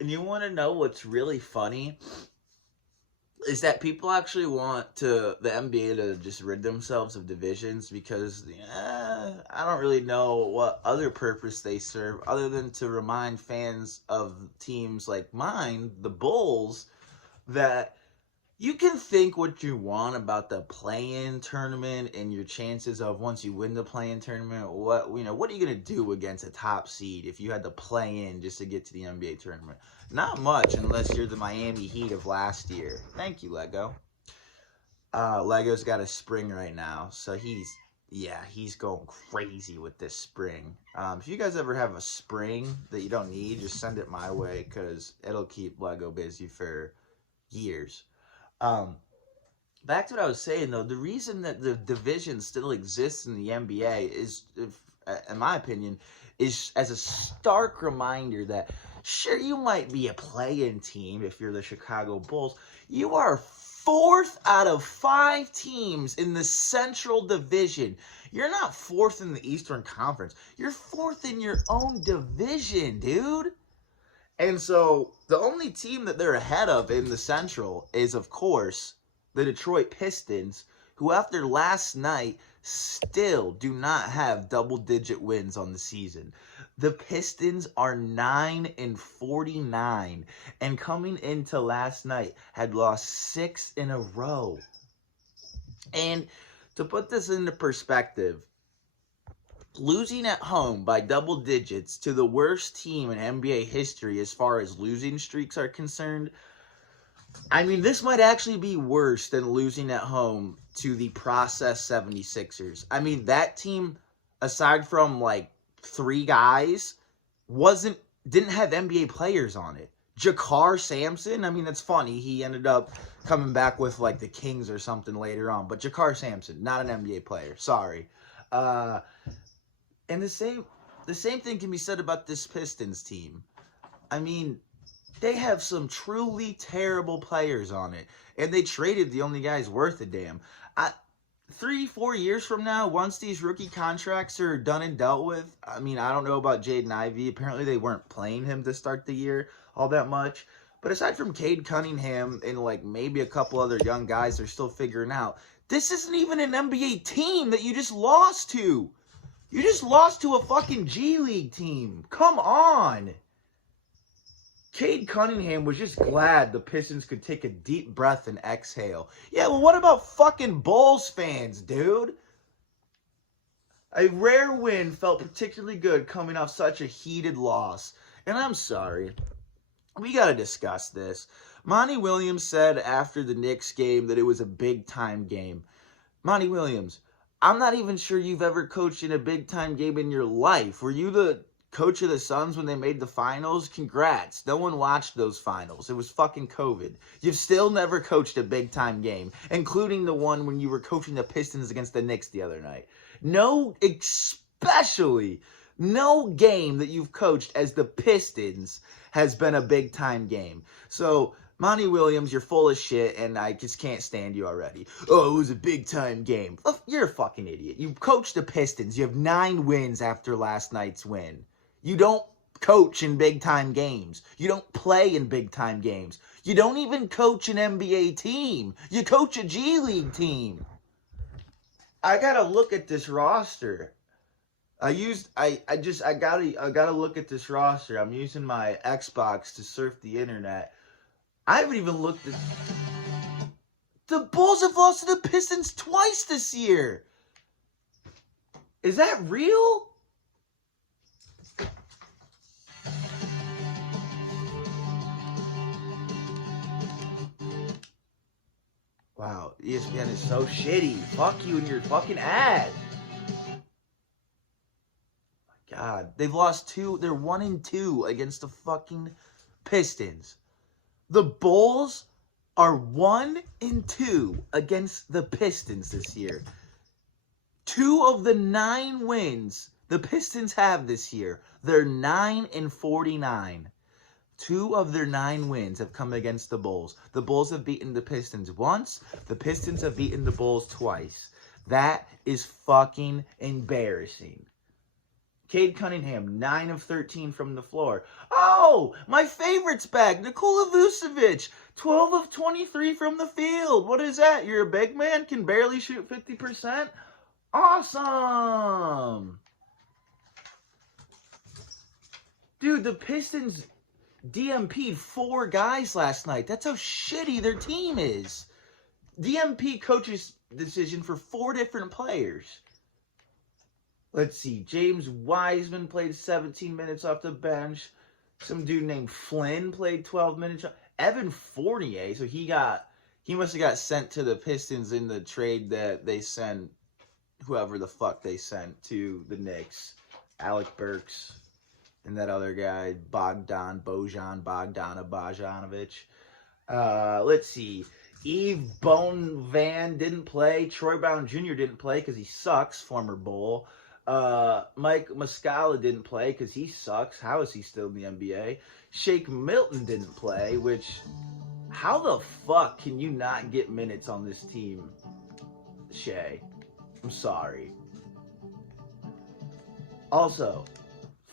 And you want to know what's really funny? Is that people actually want the NBA to just rid themselves of divisions because I don't really know what other purpose they serve other than to remind fans of teams like mine, the Bulls, that you can think what you want about the play-in tournament and your chances of once you win the play-in tournament. What are you gonna do against a top seed if you had to play in just to get to the NBA tournament? Not much, unless you're the Miami Heat of last year. Thank you, Lego. Lego's got a spring right now, so he's going crazy with this spring. If you guys ever have a spring that you don't need, just send it my way because it'll keep Lego busy for years. Um, Back to what I was saying though, the reason that the division still exists in the NBA is, in my opinion, is as a stark reminder that sure you might be a play-in team if you're the Chicago Bulls, you are fourth out of five teams in the Central Division. You're not fourth in the Eastern Conference. You're fourth in your own division, dude. And so the only team that they're ahead of in the Central is, of course, the Detroit Pistons, who after last night still do not have double-digit wins on the season. The Pistons are 9-49, and coming into last night had lost 6 in a row. And to put this into perspective, losing at home by double digits to the worst team in NBA history as far as losing streaks are concerned, I mean, this might actually be worse than losing at home to the process 76ers. I mean, that team, aside from like 3 guys, didn't have NBA players on it. Jakar Sampson, I mean, that's funny. He ended up coming back with like the Kings or something later on. But Jakar Sampson, not an NBA player. Sorry. And the same thing can be said about this Pistons team. I mean, they have some truly terrible players on it, and they traded the only guys worth a damn. 3-4 years from now, once these rookie contracts are done and dealt with, I mean, I don't know about Jaden Ivey. Apparently, they weren't playing him to start the year all that much. But aside from Cade Cunningham and like maybe a couple other young guys they're still figuring out, this isn't even an NBA team that you just lost to. You just lost to a fucking G League team. Come on. Cade Cunningham was just glad the Pistons could take a deep breath and exhale. Yeah, well, what about fucking Bulls fans, dude? A rare win felt particularly good coming off such a heated loss. And I'm sorry. We gotta discuss this. Monty Williams said after the Knicks game that it was a big-time game. Monty Williams, I'm not even sure you've ever coached in a big-time game in your life. Were you the coach of the Suns when they made the finals? Congrats. No one watched those finals. It was fucking COVID. You've still never coached a big-time game, including the one when you were coaching the Pistons against the Knicks the other night. Especially no game that you've coached as the Pistons has been a big-time game. So Monty Williams, you're full of shit, and I just can't stand you already. Oh, it was a big-time game. You're a fucking idiot. You coached the Pistons. You have 9 wins after last night's win. You don't coach in big-time games. You don't play in big-time games. You don't even coach an NBA team. You coach a G League team. I gotta look at this roster. I gotta look at this roster. I'm using my Xbox to surf the internet. I haven't even looked at... The Bulls have lost to the Pistons twice this year. Is that real? Wow, ESPN is so shitty. Fuck you and your fucking ad. My God, they've lost 2. They're 1-2 against the fucking Pistons. The Bulls are 1-2 against the Pistons this year. 2 of the 9 wins the Pistons have this year, they're 9-49. 2 of their 9 wins have come against the Bulls. The Bulls have beaten the Pistons once. The Pistons have beaten the Bulls twice. That is fucking embarrassing. Cade Cunningham, 9 of 13 from the floor. Oh, my favorite's back. Nikola Vucevic, 12 of 23 from the field. What is that? You're a big man? Can barely shoot 50%? Awesome. Dude, the Pistons DMP'd 4 guys last night. That's how shitty their team is. DMP coach's decision for 4 different players. Let's see. James Wiseman played 17 minutes off the bench. Some dude named Flynn played 12 minutes. Evan Fournier, so he must have got sent to the Pistons in the trade that they sent whoever the fuck they sent to the Knicks. Alec Burks and that other guy, Bogdanovic. Let's see. Yves Bonvan didn't play. Troy Brown Jr. didn't play because he sucks, former Bull. Mike Muscala didn't play because he sucks. How is he still in the NBA? Shake Milton didn't play, which, how the fuck can you not get minutes on this team, Shea? I'm sorry. Also,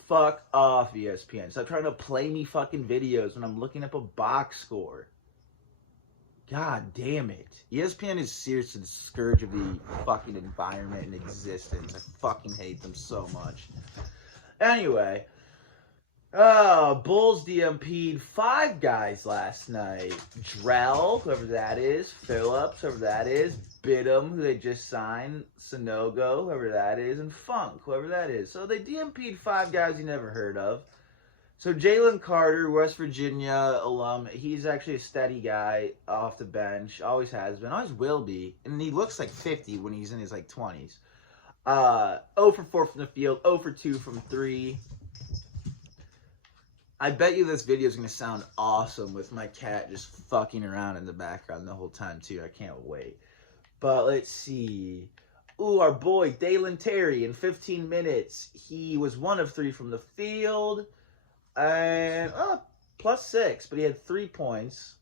fuck off, ESPN. Stop trying to play me fucking videos when I'm looking up a box score. God damn it. ESPN is seriously the scourge of the fucking environment and existence. I fucking hate them so much. Anyway, Bulls DMP'd 5 guys last night. Drell, whoever that is. Phillips, whoever that is. Bidham, who they just signed. Sanogo, whoever that is. And Funk, whoever that is. So they DMP'd 5 guys you never heard of. So Jalen Carter, West Virginia alum, he's actually a steady guy off the bench. Always has been. Always will be. And he looks like 50 when he's in his 20s. 0 for 4 from the field. 0 for 2 from 3. I bet you this video is going to sound awesome with my cat just fucking around in the background the whole time too. I can't wait. But let's see. Ooh, our boy Dalen Terry in 15 minutes. He was 1 of 3 from the field. And +6, but he had 3 points.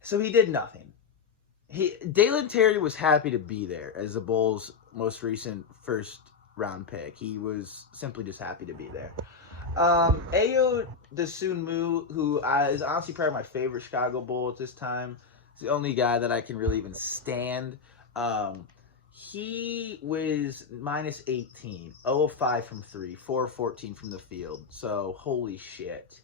So he did nothing. Dalen Terry was happy to be there as the Bulls' most recent first round pick. He was simply just happy to be there. Ayo Dosunmu, who is honestly probably my favorite Chicago Bull at this time. He's the only guy that I can really even stand. He was -18, 0 of 5 from 3, 4 of 14 from the field. So, holy shit.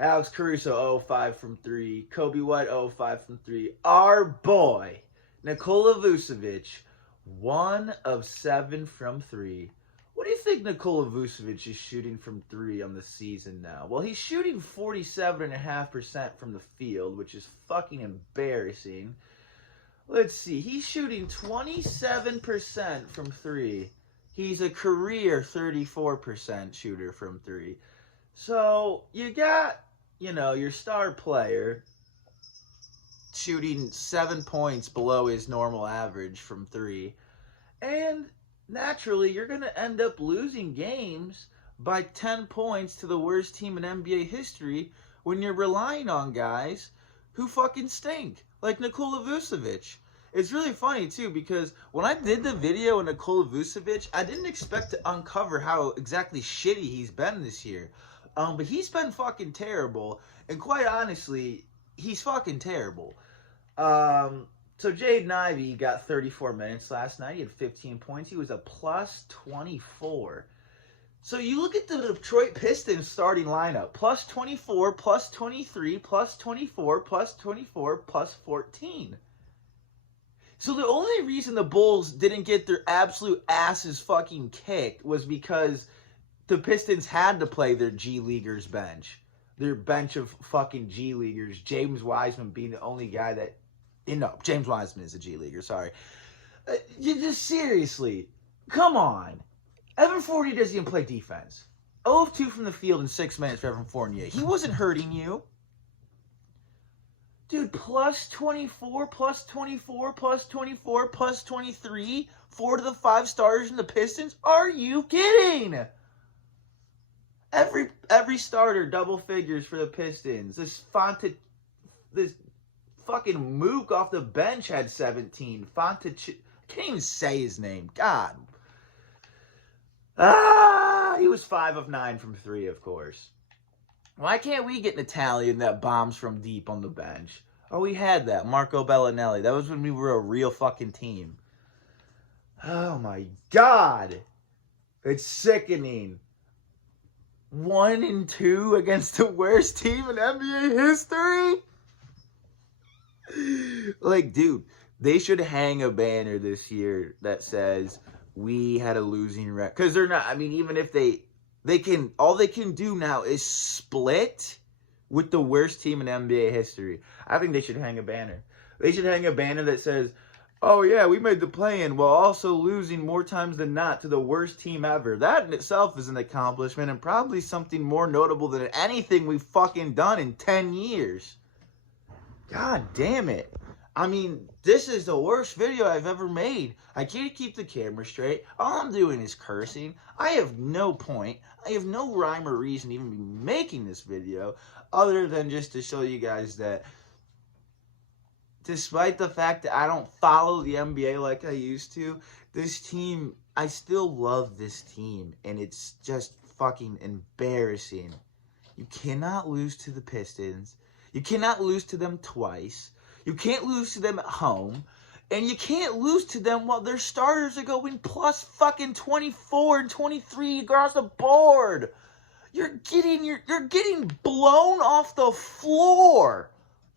Alex Caruso, 0 of 5 from 3. Kobe White, 0 of 5 from 3. Our boy, Nikola Vucevic, 1 of 7 from 3. What do you think Nikola Vucevic is shooting from 3 on the season now? Well, he's shooting 47.5% from the field, which is fucking embarrassing. Let's see. He's shooting 27% from 3. He's a career 34% shooter from 3. So, you got, your star player shooting 7 points below his normal average from 3. And naturally, you're going to end up losing games by 10 points to the worst team in NBA history when you're relying on guys who fucking stink, like Nikola Vucevic. It's really funny, too, because when I did the video on Nikola Vucevic, I didn't expect to uncover how exactly shitty he's been this year. But he's been fucking terrible, and quite honestly, he's fucking terrible. So Jaden Ivey got 34 minutes last night. He had 15 points. He was a +24. So you look at the Detroit Pistons starting lineup. +24, +23, +24, +24, +14. So the only reason the Bulls didn't get their absolute asses fucking kicked was because the Pistons had to play their G-Leaguers bench. Their bench of fucking G-Leaguers. James Wiseman being the only guy that... No, James Wiseman is a G-Leaguer, sorry. Just seriously, come on. Evan Fournier doesn't even play defense. 0 of 2 from the field in 6 minutes for Evan Fournier. He wasn't hurting you. Dude, +24, +24, +24, +23, 4 to the 5 starters in the Pistons? Are you kidding? Every starter double figures for the Pistons. This fucking Mook off the bench had 17. I can't even say his name. God. He was 5 of 9 from 3, of course. Why can't we get an Italian that bombs from deep on the bench? Oh, we had that. Marco Bellinelli. That was when we were a real fucking team. Oh, my God. It's sickening. 1-2 against the worst team in NBA history? Like, dude, they should hang a banner this year that says we had a losing record. Because they're not, I mean, even if they can, all they can do now is split with the worst team in NBA history. I think they should hang a banner. They should hang a banner that says, oh yeah, we made the play-in while also losing more times than not to the worst team ever. That in itself is an accomplishment and probably something more notable than anything we've fucking done in 10 years. God damn it. I mean, this is the worst video I've ever made. I can't keep the camera straight. All I'm doing is cursing. I have no point. I have no rhyme or reason to even be making this video other than just to show you guys that despite the fact that I don't follow the NBA like I used to, this team, I still love this team. And it's just fucking embarrassing. You cannot lose to the Pistons. You cannot lose to them twice. You can't lose to them at home. And you can't lose to them while their starters are going plus fucking 24 and 23 across the board. You're getting blown off the floor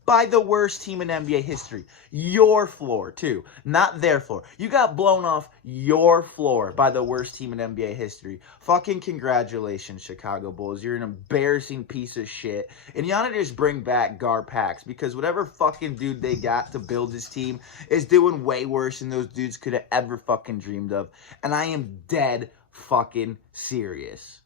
by the worst team in NBA history. Your floor, too. Not their floor. You got blown off your floor by the worst team in NBA history. Fucking congratulations, Chicago Bulls. You're an embarrassing piece of shit. And you ought to just bring back Garpax, because whatever fucking dude they got to build this team is doing way worse than those dudes could have ever fucking dreamed of. And I am dead fucking serious.